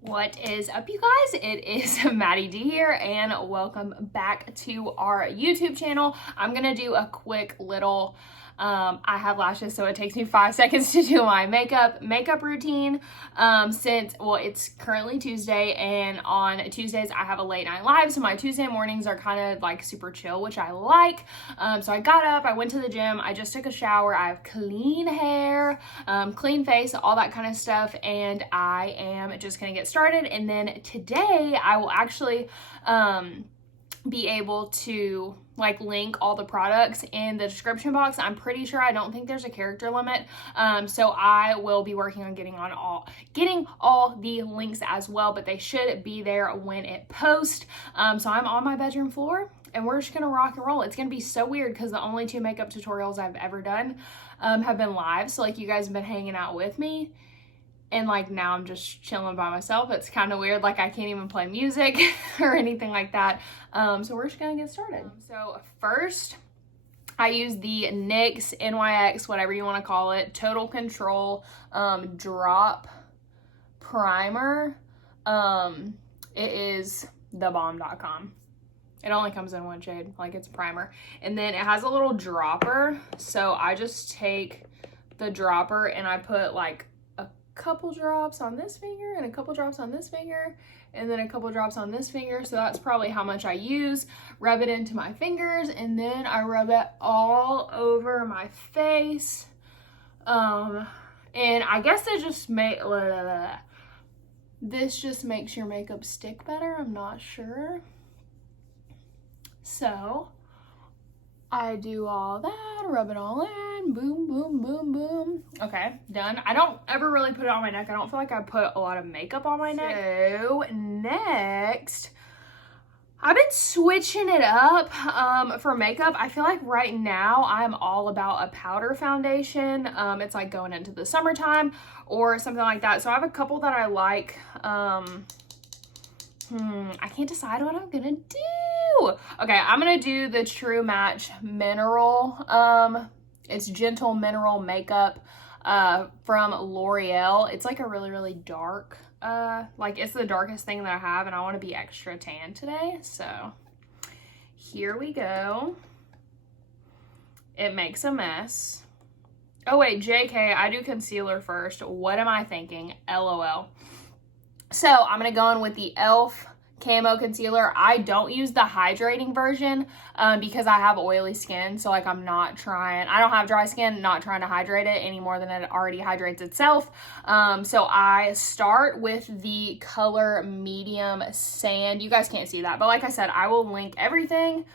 What is up, you guys? It is Maddy D here, and welcome back to our YouTube channel. I'm gonna do a quick little I have lashes, so it takes me 5 seconds to do my makeup routine. Since, well, it's currently Tuesday, and on Tuesdays I have a late night live, so my Tuesday mornings are kind of like super chill, which I like. So I got up, I went to the gym, I just took a shower, I have clean hair, clean face, all that kind of stuff, and I am just gonna get started. And then today I will actually be able to like link all the products in the description box. I'm pretty sure, I don't think there's a character limit. So I will be working on getting all the links as well, but they should be there when it posts. So I'm on my bedroom floor and we're just gonna rock and roll. It's gonna be so weird because the only 2 makeup tutorials I've ever done have been live. So like you guys have been hanging out with me. And like now I'm just chilling by myself. It's kind of weird. Like I can't even play music or anything like that. So we're just gonna get started. So first I use the NYX, NYX, whatever you want to call it, Total Control Drop Primer. It is thebomb.com. It only comes in 1 shade, like it's primer. And then it has a little dropper. So I just take the dropper and I put like couple drops on this finger and a couple drops on this finger and then a couple drops on this finger. So that's probably how much I use. Rub it into my fingers and then I rub it all over my face. And I guess it just this just makes your makeup stick better. I'm not sure. So I do all that, rub it all in, boom, boom, boom, boom. Okay, done. I don't ever really put it on my neck. I don't feel like I put a lot of makeup on my neck. So next, I've been switching it up for makeup. I feel like right now I'm all about a powder foundation. It's like going into the summertime or something like that. So I have a couple that I like. I can't decide what I'm gonna do. Okay, I'm gonna do the True Match Mineral. It's Gentle Mineral Makeup from L'Oreal. It's like a really, really dark, like it's the darkest thing that I have, and I want to be extra tan today. So here we go. It makes a mess. Oh wait, JK, I do concealer first. What am I thinking? LOL. So I'm going to go in with the e.l.f. Camo Concealer. I don't use the hydrating version because I have oily skin. So like I don't have dry skin, not trying to hydrate it any more than it already hydrates itself. So I start with the color Medium Sand. You guys can't see that, but like I said, I will link everything.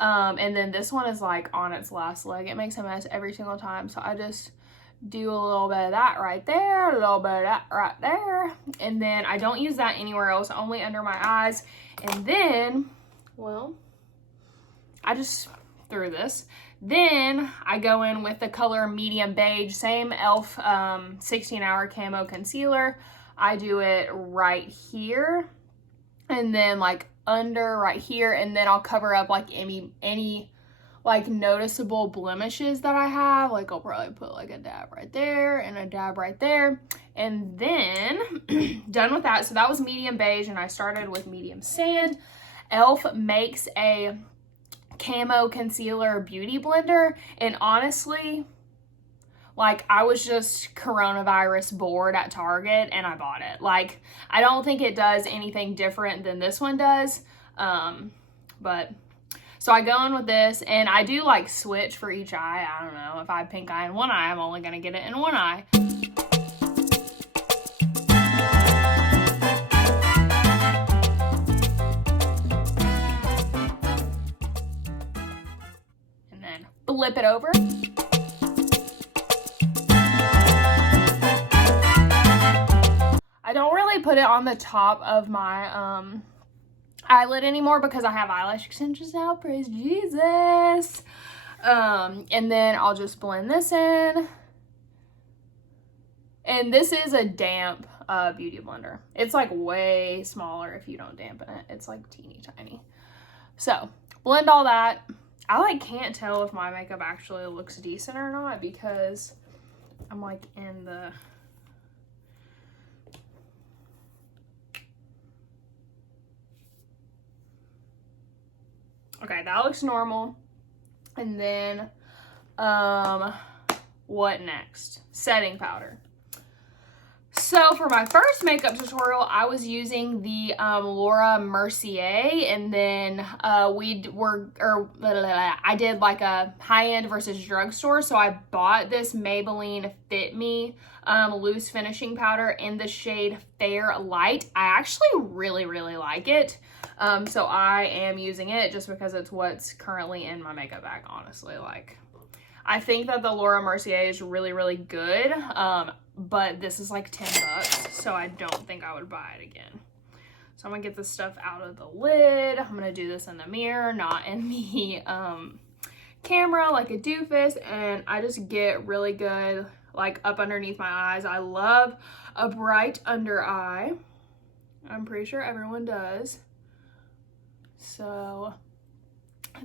And then this one is like on its last leg. It makes a mess every single time. So I just do a little bit of that right there, a little bit of that right there, and then I don't use that anywhere else, only under my eyes. And then, well, I just threw this. Then I go in with the color Medium Beige, same e.l.f. 16-hour camo concealer. I do it right here and then like under right here, and then I'll cover up like any like noticeable blemishes that I have. Like I'll probably put like a dab right there and a dab right there, and then done with that. So that was Medium Beige, and I started with Medium Sand. e.l.f. makes a camo concealer beauty blender, and honestly, like I was just coronavirus bored at Target and I bought it. Like I don't think it does anything different than this one does, but so I go in with this, and I do like switch for each eye. I don't know, if I have pink eye in one eye, I'm only gonna get it in one eye. And then flip it over. I don't really put it on the top of my eyelid anymore because I have eyelash extensions now, praise Jesus. And then I'll just blend this in. And this is a damp beauty blender. It's like way smaller if you don't dampen it. It's like teeny tiny. So blend all that. I like can't tell if my makeup actually looks decent or not because I'm like in the Okay, that looks normal. And then, what next? Setting powder. So for my first makeup tutorial, I was using the Laura Mercier, and then I did like a high-end versus drugstore. So I bought this Maybelline Fit Me loose finishing powder in the shade Fair Light. I actually really, really like it. So I am using it just because it's what's currently in my makeup bag, honestly. Like, I think that the Laura Mercier is really, really good. But this is like $10, so I don't think I would buy it again. So I'm gonna get this stuff out of the lid. I'm gonna do this in the mirror, not in the camera like a doofus, and I just get really good like up underneath my eyes. I love a bright under eye. I'm pretty sure everyone does. So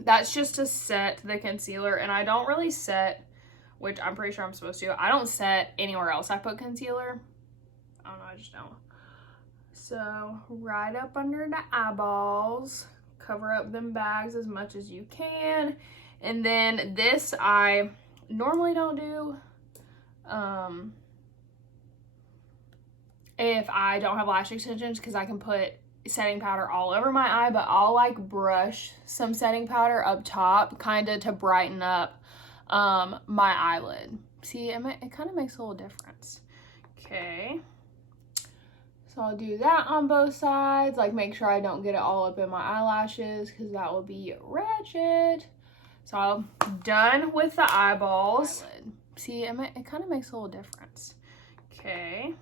that's just to set the concealer, and I don't really set, which I'm pretty sure I'm supposed to. I don't set anywhere else I put concealer. I don't know, I just don't. So right up under the eyeballs, cover up them bags as much as you can. And then this I normally don't do if I don't have lash extensions, because I can put setting powder all over my eye, but I'll like brush some setting powder up top kind of to brighten up my eyelid. See, it kind of makes a little difference. Okay, so I'll do that on both sides, like make sure I don't get it all up in my eyelashes because that will be ratchet. So I'm done with the eyeballs. See, it kind of makes a little difference. Okay,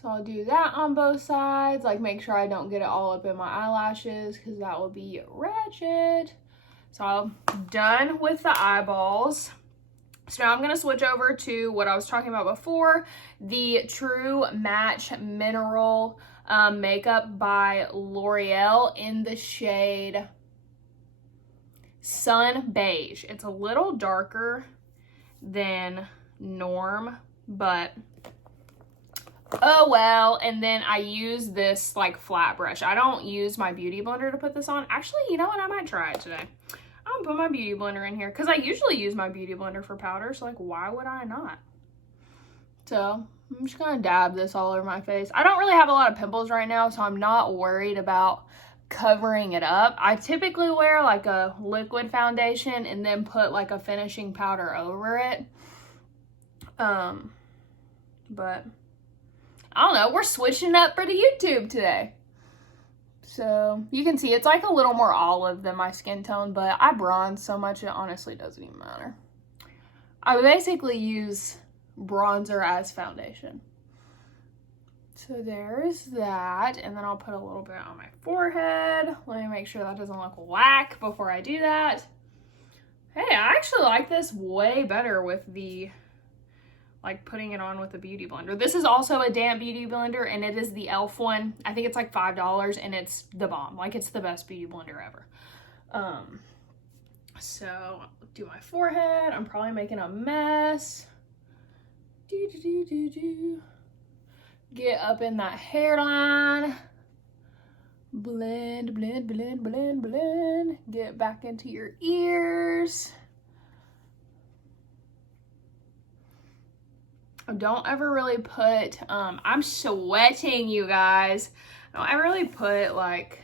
so I'll do that on both sides, like make sure I don't get it all up in my eyelashes because that will be ratchet. So I'm done with the eyeballs. So now I'm going to switch over to what I was talking about before, the True Match Mineral Makeup by L'Oreal in the shade Sun Beige. It's a little darker than norm, but oh well. And then I use this like flat brush. I don't use my beauty blender to put this on. Actually, you know what? I might try it today. I'm gonna put my beauty blender in here because I usually use my beauty blender for powder, so like why would I not? So I'm just gonna dab this all over my face. I don't really have a lot of pimples right now, so I'm not worried about covering it up. I typically wear like a liquid foundation and then put like a finishing powder over it. But I don't know, we're switching up for the YouTube today. So you can see it's like a little more olive than my skin tone, but I bronze so much it honestly doesn't even matter. I basically use bronzer as foundation. So there's that, and then I'll put a little bit on my forehead. Let me make sure that doesn't look whack before I do that. Hey, I actually like this way better with the like putting it on with a beauty blender. This is also a damp beauty blender, and it is the e.l.f. one. I think it's like $5, and it's the bomb. Like, it's the best beauty blender ever. So do my forehead. I'm probably making a mess. Get up in that hairline. Blend, blend, blend, blend, blend. Get back into your ears. Don't ever really put, I'm sweating, you guys. Don't ever really put, like,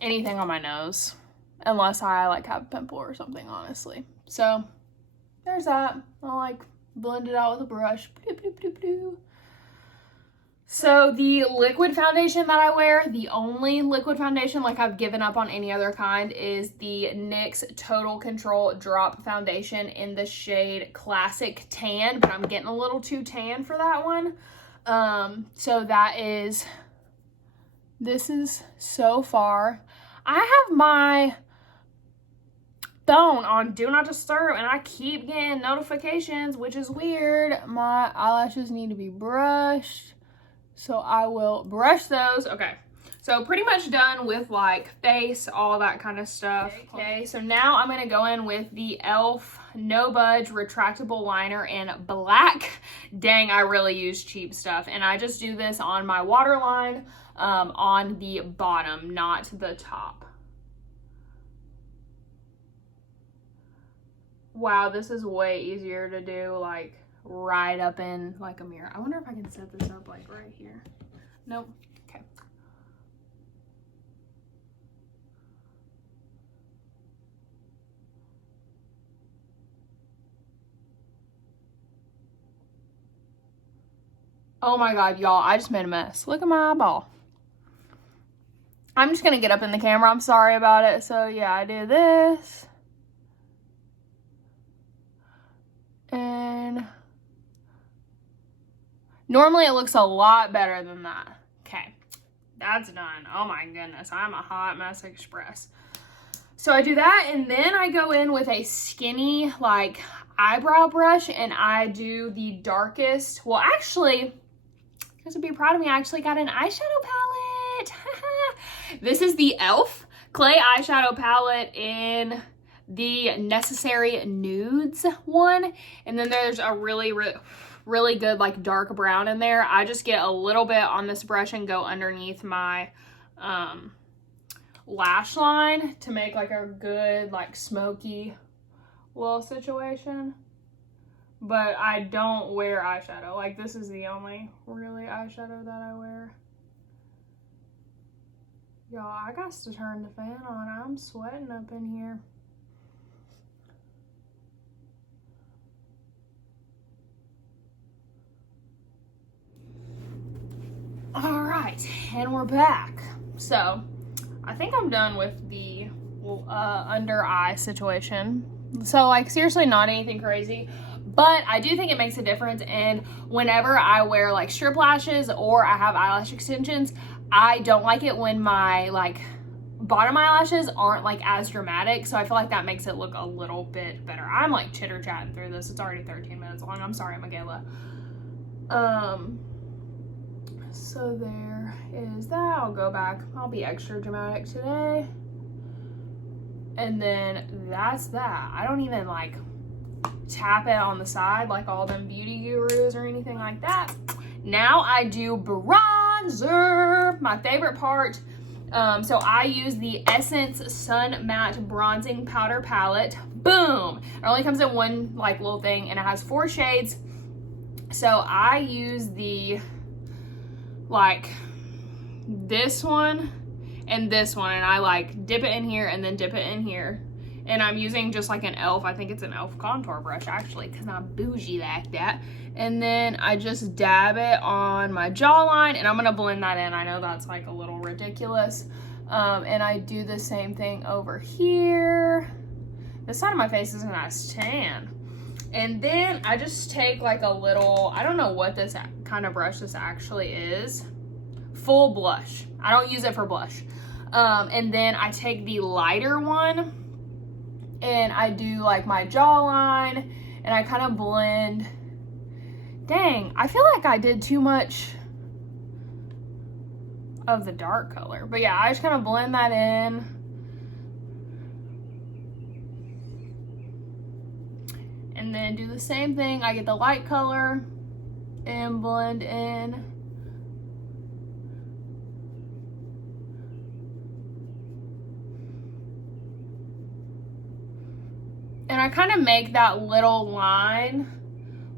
anything on my nose. Unless I, like, have a pimple or something, honestly. So, there's that. I'll, like, blend it out with a brush. Bloop, bloop, bloop, bloop. So the liquid foundation that I wear, the only liquid foundation, like I've given up on any other kind, is the NYX Total Control Drop Foundation in the shade Classic Tan, but I'm getting a little too tan for that one. So that is, this is so far. I have my phone on Do Not Disturb, and I keep getting notifications, which is weird. My eyelashes need to be brushed. So I will brush those. Okay, so pretty much done with like face, all that kind of stuff. Okay, so now I'm gonna go in with the e.l.f. No Budge retractable liner in black. Dang, I really use cheap stuff. And I just do this on my waterline on the bottom, not the top. Wow, this is way easier to do like right up in like a mirror. I wonder if I can set this up like right here. Nope. Okay. Oh my God, y'all, I just made a mess. Look at my eyeball. I'm just gonna get up in the camera. I'm sorry about it. So yeah, I do this. And normally it looks a lot better than that. Okay, that's done. Oh my goodness, I'm a hot mess express. So I do that, and then I go in with a skinny like eyebrow brush, and I do the darkest. Well, actually, you guys would be proud of me. I actually got an eyeshadow palette. This is the e.l.f. clay eyeshadow palette in the Necessary Nudes one, and then there's a really good like dark brown in there. I just get a little bit on this brush and go underneath my lash line to make like a good like smoky little situation. But I don't wear eyeshadow. Like, this is the only really eyeshadow that I wear. Y'all, I got to turn the fan on. I'm sweating up in here. All right, and we're back. So, I think I'm done with the under eye situation. So, like, seriously, not anything crazy. But I do think it makes a difference, and whenever I wear like strip lashes or I have eyelash extensions, I don't like it when my like bottom eyelashes aren't like as dramatic, so I feel like that makes it look a little bit better. I'm like chitter chatting through this. It's already 13 minutes long. I'm sorry, Michaela. So there is that. I'll go back. I'll be extra dramatic today. And then that's that. I don't even like tap it on the side like all them beauty gurus or anything like that. Now I do bronzer, my favorite part. So I use the Essence Sun Matte Bronzing Powder Palette. Boom! It only comes in one like little thing, and it has 4 shades. So I use the like this one and this one, and I like dip it in here and then dip it in here. And I'm using just like an e.l.f. I think it's an e.l.f. contour brush actually, because I'm bougie like that. And then I just dab it on my jawline, and I'm gonna blend that in. I know that's like a little ridiculous. And I do the same thing over here. This side of my face is a nice tan. And then I just take like a little, I don't know what this kind of brush this actually is. Full blush. I don't use it for blush. And then I take the lighter one, and I do like my jawline, and I kind of blend. Dang, I feel like I did too much of the dark color. But yeah, I just kind of blend that in. And then do the same thing. I get the light color and blend in. And I kind of make that little line,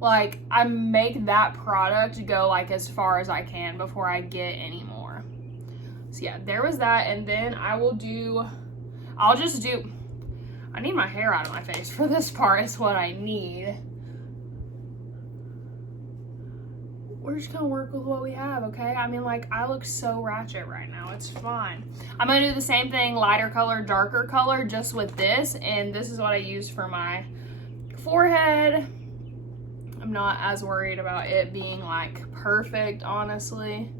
like I make that product go like as far as I can before I get any more. So yeah, there was that. And then I need my hair out of my face for this part is what I need. We're just gonna work with what we have, okay? I mean, like, I look so ratchet right now. It's fine. I'm gonna do the same thing, lighter color, darker color, just with this. And this is what I use for my forehead. I'm not as worried about it being, like, perfect, honestly.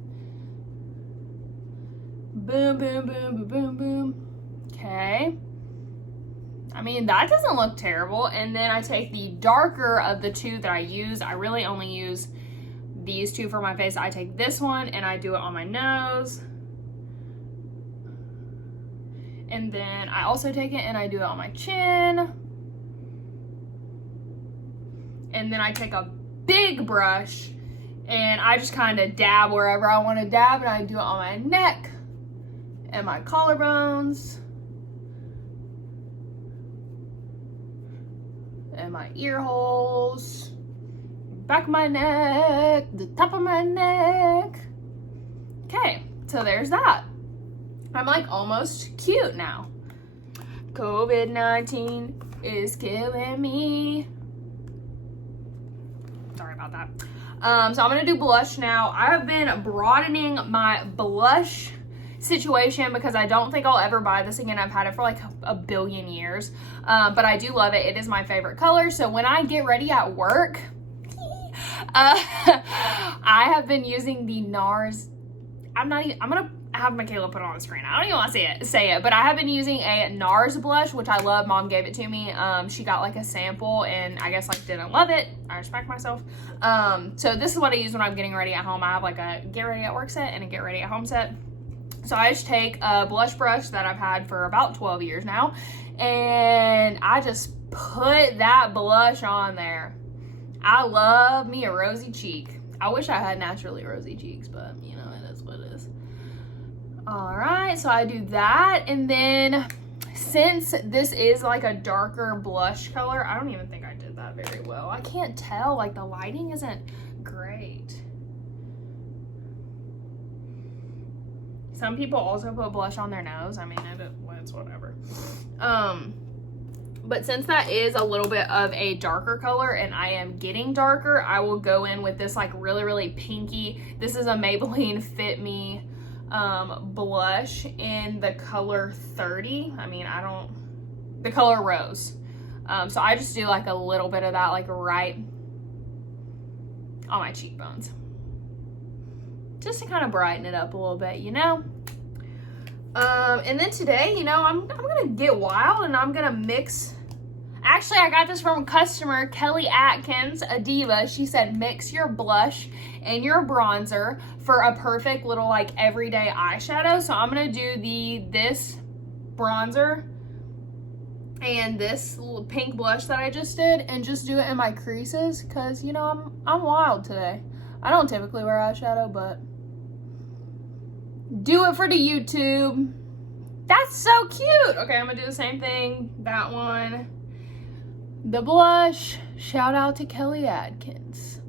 Boom, boom, boom, boom, boom, boom. Okay. I mean, that doesn't look terrible. And then I take the darker of the two that I use. I really only use these two for my face. I take this one and I do it on my nose. And then I also take it and I do it on my chin. and then I take a big brush and I just kind of dab wherever I want to dab, and I do it on my neck and my collarbones and my ear holes, back of my neck, the top of my neck. Okay, so there's that. I'm like almost cute now. COVID-19 is killing me. Sorry about that. So I'm gonna do blush now. I have been broadening my blush situation because I don't think I'll ever buy this again. I've had it for like a billion years, but I do love it. It is my favorite color. So when I get ready at work, I have been using the NARS. I'm gonna have Michaela put it on the screen. I don't even want to say it, but I have been using a NARS blush, which I love. Mom gave it to me. She got like a sample and I guess like didn't love it. I respect myself. So this is what I use when I'm getting ready at home. I have like a get ready at work set and a get ready at home set. So I just take a blush brush that I've had for about 12 years now, and I just put that blush on there. I love me a rosy cheek. I wish I had naturally rosy cheeks, but you know, it is what it is. All right, so I do that, and then since this is like a darker blush color, I don't even think I did that very well. I can't tell, like the lighting isn't great. Some people also put blush on their nose. I mean, it's whatever. But since that is a little bit of a darker color and I am getting darker, I will go in with this like really, really pinky. This is a Maybelline Fit Me blush in the color 30. I mean, the color Rose. So I just do like a little bit of that like right on my cheekbones, just to kind of brighten it up a little bit, you know? And then today, you know, I'm gonna get wild and I'm gonna mix. Actually, I got this from a customer, Kelly Atkins, a diva. She said, mix your blush and your bronzer for a perfect little like everyday eyeshadow. So I'm gonna do this bronzer and this little pink blush that I just did, and just do it in my creases, because you know I'm wild today. I don't typically wear eyeshadow, but do it for the YouTube. That's so cute. Okay, I'm gonna do the same thing. That one. The blush. Shout out to Kelly Atkins.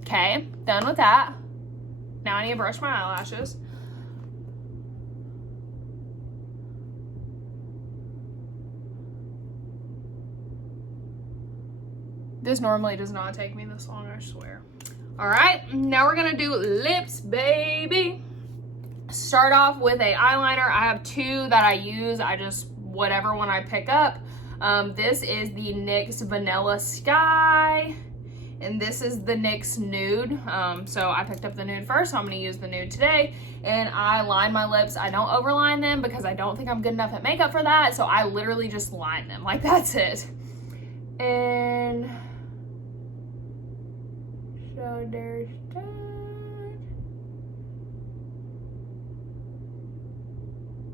Okay, done with that. Now I need to brush my eyelashes. This normally does not take me this long, I swear. All right, now we're gonna do lips, baby. Start off with a eyeliner. I have two that I use. I just, whatever one I pick up. This is the NYX Vanilla Sky, and this is the NYX Nude. So I picked up the nude first, so I'm gonna use the nude today. And I line my lips. I don't overline them because I don't think I'm good enough at makeup for that. So I literally just line them, like that's it. And so there's that.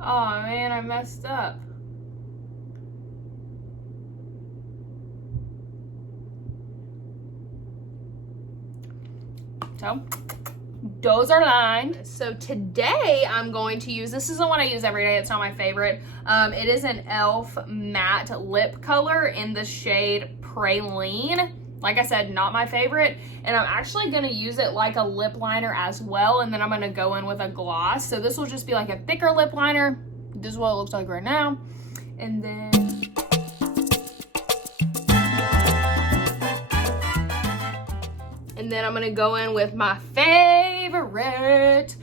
Oh man, I messed up. So those are lined. So today I'm going to use, this is the one I use every day. It's not my favorite. It is an e.l.f. matte lip color in the shade Praline. Like I said, not my favorite. And I'm actually gonna use it like a lip liner as well. And then I'm gonna go in with a gloss. So this will just be like a thicker lip liner. This is what it looks like right now. And then I'm gonna go in with my favorite.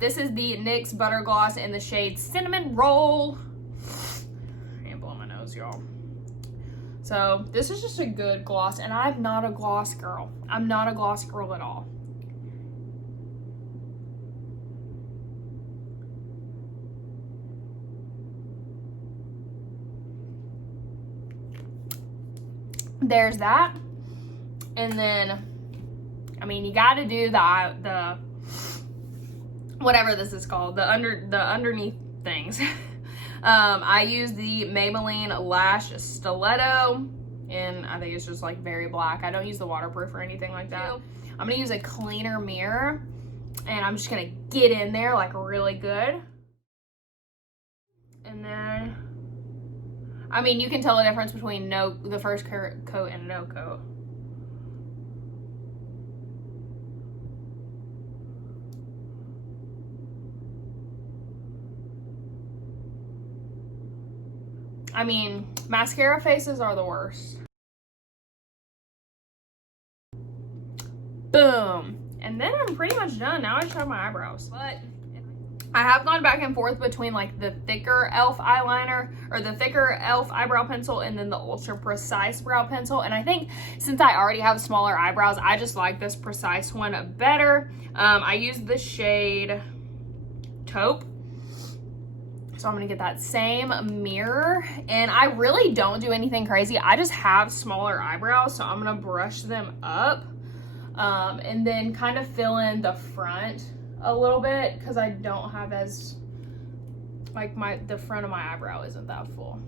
This is the NYX Butter Gloss in the shade Cinnamon Roll. I am blowing my nose, y'all. So this is just a good gloss, and I'm not a gloss girl. I'm not a gloss girl at all. There's that. And then, I mean, you got to do the whatever this is called, the underneath things. I use the Maybelline Lash Stiletto, and I think it's just like very black. I don't use the waterproof or anything like that. I'm gonna use a cleaner mirror, and I'm just gonna get in there like really good. And then, I mean, you can tell the difference between the first coat and no coat. I mean, mascara faces are the worst. Boom. And then I'm pretty much done. Now I just have my eyebrows. But I have gone back and forth between like the thicker e.l.f. eyeliner or the thicker e.l.f. eyebrow pencil and then the ultra precise brow pencil. And I think since I already have smaller eyebrows, I just like this precise one better. I use the shade Taupe. So I'm gonna get that same mirror, and I really don't do anything crazy. I just have smaller eyebrows, so I'm gonna brush them up and then kind of fill in the front a little bit because I don't have as, like, the front of my eyebrow isn't that full.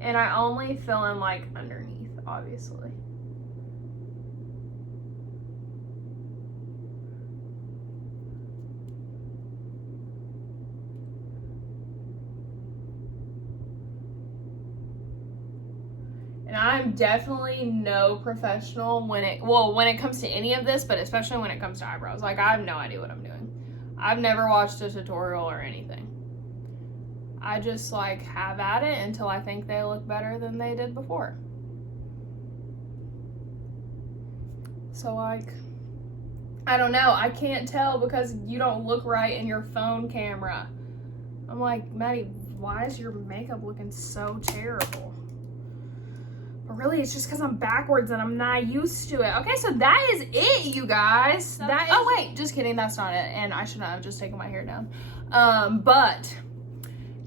And I only fill in like underneath, obviously. And I'm definitely no professional when it comes to any of this, but especially when it comes to eyebrows. Like, I have no idea what I'm doing. I've never watched a tutorial or anything. I just like have at it until I think they look better than they did before. So like, I don't know. I can't tell because you don't look right in your phone camera. I'm like, Maddie, why is your makeup looking so terrible? But really, it's just because I'm backwards and I'm not used to it. Okay, so that is it, you guys. Oh, wait, just kidding. That's not it. And I should not have just taken my hair down. But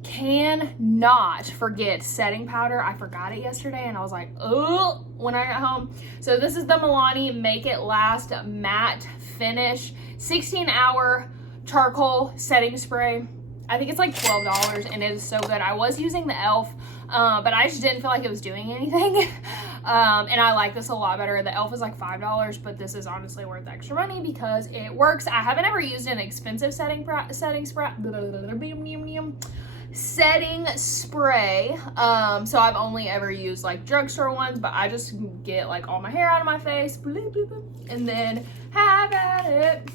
cannot forget setting powder. I forgot it yesterday and I was like, oh, when I got home. So this is the Milani Make It Last Matte Finish 16-hour charcoal setting spray. I think it's like $12 and it is so good. I was using the e.l.f. But I just didn't feel like it was doing anything. And I like this a lot better. The e.l.f. is like $5, but this is honestly worth the extra money because it works. I haven't ever used an expensive setting spray. So I've only ever used like drugstore ones, but I just get like all my hair out of my face and then have at it.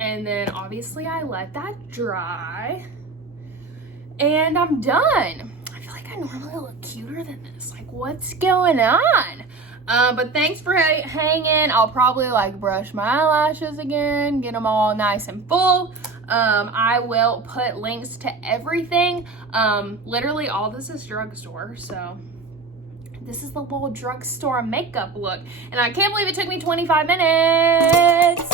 And then obviously I let that dry and I'm done. I feel like I normally look cuter than this. Like, what's going on? But thanks for hanging. I'll probably like brush my eyelashes again, get them all nice and full. I will put links to everything. Literally all this is drugstore. So this is the little drugstore makeup look. And I can't believe it took me 25 minutes.